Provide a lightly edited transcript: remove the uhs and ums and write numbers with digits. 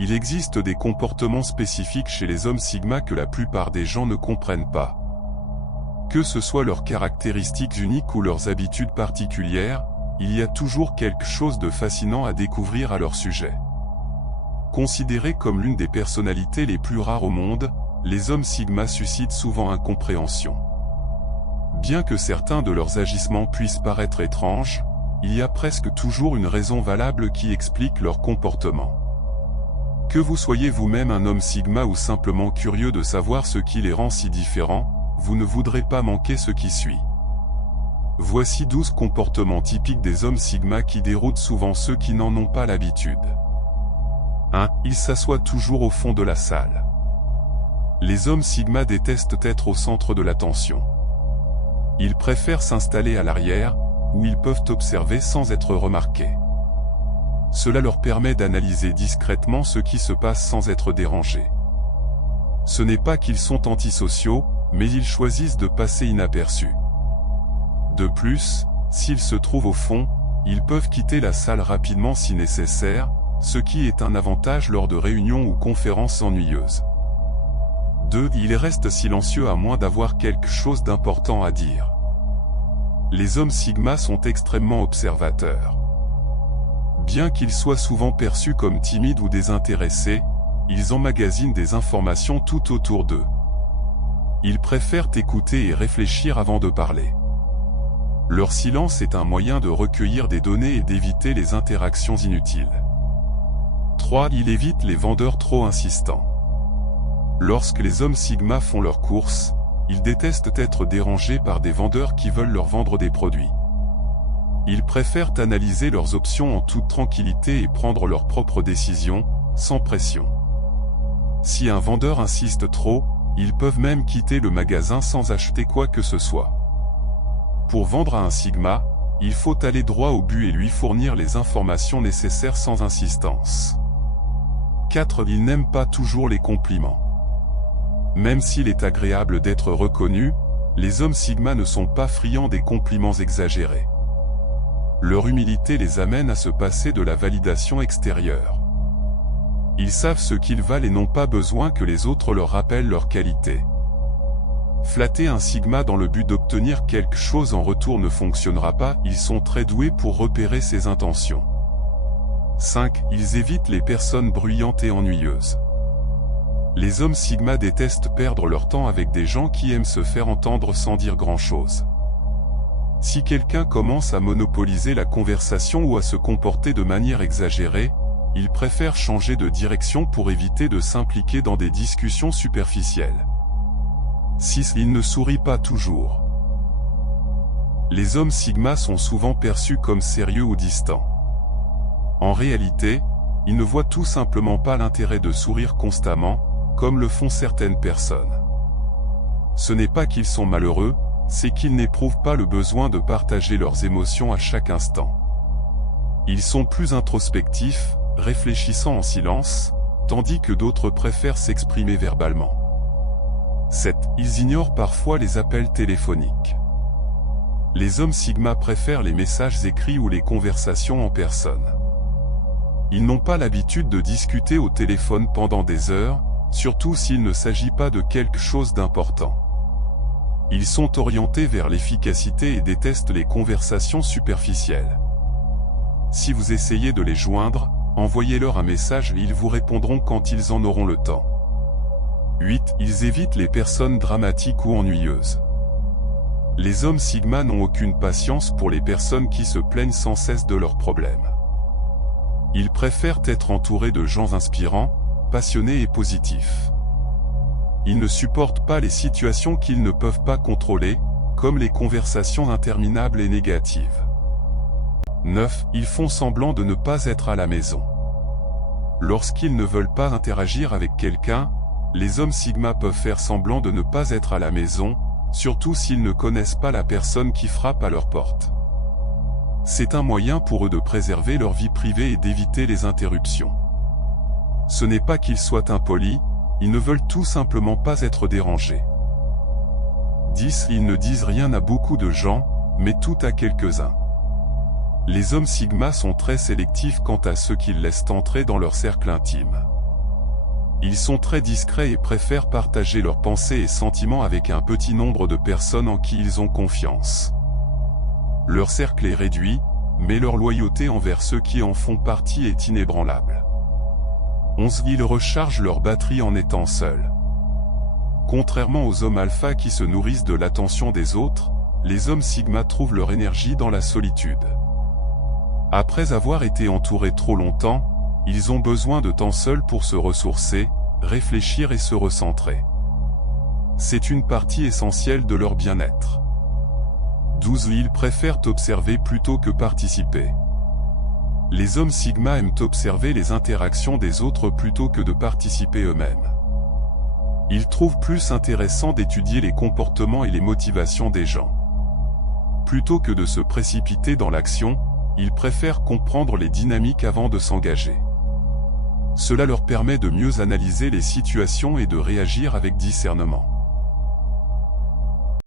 Il existe des comportements spécifiques chez les hommes sigma que la plupart des gens ne comprennent pas. Que ce soit leurs caractéristiques uniques ou leurs habitudes particulières, il y a toujours quelque chose de fascinant à découvrir à leur sujet. Considérés comme l'une des personnalités les plus rares au monde, les hommes sigma suscitent souvent incompréhension. Bien que certains de leurs agissements puissent paraître étranges, il y a presque toujours une raison valable qui explique leur comportement. Que vous soyez vous-même un homme sigma ou simplement curieux de savoir ce qui les rend si différents, vous ne voudrez pas manquer ce qui suit. Voici 12 comportements typiques des hommes sigma qui déroutent souvent ceux qui n'en ont pas l'habitude. 1. Ils s'assoient toujours au fond de la salle. Les hommes sigma détestent être au centre de l'attention. Ils préfèrent s'installer à l'arrière, où ils peuvent observer sans être remarqués. Cela leur permet d'analyser discrètement ce qui se passe sans être dérangés. Ce n'est pas qu'ils sont antisociaux, mais ils choisissent de passer inaperçus. De plus, s'ils se trouvent au fond, ils peuvent quitter la salle rapidement si nécessaire, ce qui est un avantage lors de réunions ou conférences ennuyeuses. 2. Ils restent silencieux à moins d'avoir quelque chose d'important à dire. Les hommes sigma sont extrêmement observateurs. Bien qu'ils soient souvent perçus comme timides ou désintéressés, ils emmagasinent des informations tout autour d'eux. Ils préfèrent écouter et réfléchir avant de parler. Leur silence est un moyen de recueillir des données et d'éviter les interactions inutiles. 3. Ils évitent les vendeurs trop insistants. Lorsque les hommes sigma font leurs courses, ils détestent être dérangés par des vendeurs qui veulent leur vendre des produits. Ils préfèrent analyser leurs options en toute tranquillité et prendre leurs propres décisions, sans pression. Si un vendeur insiste trop, ils peuvent même quitter le magasin sans acheter quoi que ce soit. Pour vendre à un sigma, il faut aller droit au but et lui fournir les informations nécessaires sans insistance. 4. Ils n'aiment pas toujours les compliments. Même s'il est agréable d'être reconnu, les hommes sigma ne sont pas friands des compliments exagérés. Leur humilité les amène à se passer de la validation extérieure. Ils savent ce qu'ils valent et n'ont pas besoin que les autres leur rappellent leurs qualités. Flatter un sigma dans le but d'obtenir quelque chose en retour ne fonctionnera pas, ils sont très doués pour repérer ses intentions. 5. Ils évitent les personnes bruyantes et ennuyeuses. Les hommes sigma détestent perdre leur temps avec des gens qui aiment se faire entendre sans dire grand-chose. Si quelqu'un commence à monopoliser la conversation ou à se comporter de manière exagérée, ils préfèrent changer de direction pour éviter de s'impliquer dans des discussions superficielles. 6. Ils ne sourient pas toujours. Les hommes sigma sont souvent perçus comme sérieux ou distants. En réalité, ils ne voient tout simplement pas l'intérêt de sourire constamment, comme le font certaines personnes. Ce n'est pas qu'ils sont malheureux, c'est qu'ils n'éprouvent pas le besoin de partager leurs émotions à chaque instant. Ils sont plus introspectifs, réfléchissant en silence, tandis que d'autres préfèrent s'exprimer verbalement. 7. Ils ignorent parfois les appels téléphoniques. Les hommes sigma préfèrent les messages écrits ou les conversations en personne. Ils n'ont pas l'habitude de discuter au téléphone pendant des heures, surtout s'il ne s'agit pas de quelque chose d'important. Ils sont orientés vers l'efficacité et détestent les conversations superficielles. Si vous essayez de les joindre, envoyez-leur un message et ils vous répondront quand ils en auront le temps. 8. Ils évitent les personnes dramatiques ou ennuyeuses. Les hommes sigma n'ont aucune patience pour les personnes qui se plaignent sans cesse de leurs problèmes. Ils préfèrent être entourés de gens inspirants, passionnés et positifs. Ils ne supportent pas les situations qu'ils ne peuvent pas contrôler, comme les conversations interminables et négatives. 9. Ils font semblant de ne pas être à la maison. Lorsqu'ils ne veulent pas interagir avec quelqu'un, les hommes sigma peuvent faire semblant de ne pas être à la maison, surtout s'ils ne connaissent pas la personne qui frappe à leur porte. C'est un moyen pour eux de préserver leur vie privée et d'éviter les interruptions. Ce n'est pas qu'ils soient impolis, ils ne veulent tout simplement pas être dérangés. 10. Ils ne disent rien à beaucoup de gens, mais tout à quelques-uns. Les hommes sigma sont très sélectifs quant à ceux qu'ils laissent entrer dans leur cercle intime. Ils sont très discrets et préfèrent partager leurs pensées et sentiments avec un petit nombre de personnes en qui ils ont confiance. Leur cercle est réduit, mais leur loyauté envers ceux qui en font partie est inébranlable. 11. Ils rechargent leur batterie en étant seuls. Contrairement aux hommes alpha qui se nourrissent de l'attention des autres, les hommes sigma trouvent leur énergie dans la solitude. Après avoir été entourés trop longtemps, ils ont besoin de temps seuls pour se ressourcer, réfléchir et se recentrer. C'est une partie essentielle de leur bien-être. 12. Ils préfèrent observer plutôt que participer. Les hommes sigma aiment observer les interactions des autres plutôt que de participer eux-mêmes. Ils trouvent plus intéressant d'étudier les comportements et les motivations des gens. Plutôt que de se précipiter dans l'action, ils préfèrent comprendre les dynamiques avant de s'engager. Cela leur permet de mieux analyser les situations et de réagir avec discernement.